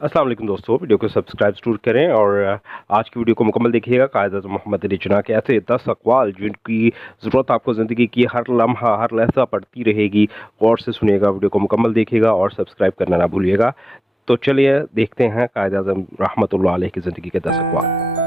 अस्सलाम वालेकुम दोस्तों, वीडियो को सब्सक्राइब ज़रूर करें और आज की वीडियो को मुकम्मल देखिएगा। क़ायद आज़म मोहम्मद जिन्ना के ऐसे 10 अक़वाल जिनकी ज़रूरत आपको ज़िंदगी की हर लम्हा हर लहज़ा पड़ती रहेगी। गौर से सुनिएगा, वीडियो को मुकम्मल देखिएगा और सब्सक्राइब करना ना भूलिएगा। तो चलिए देखते हैं क़ायद आज़म रहमतुल्लाह अलैह की ज़िंदगी के 10 अक़वाल।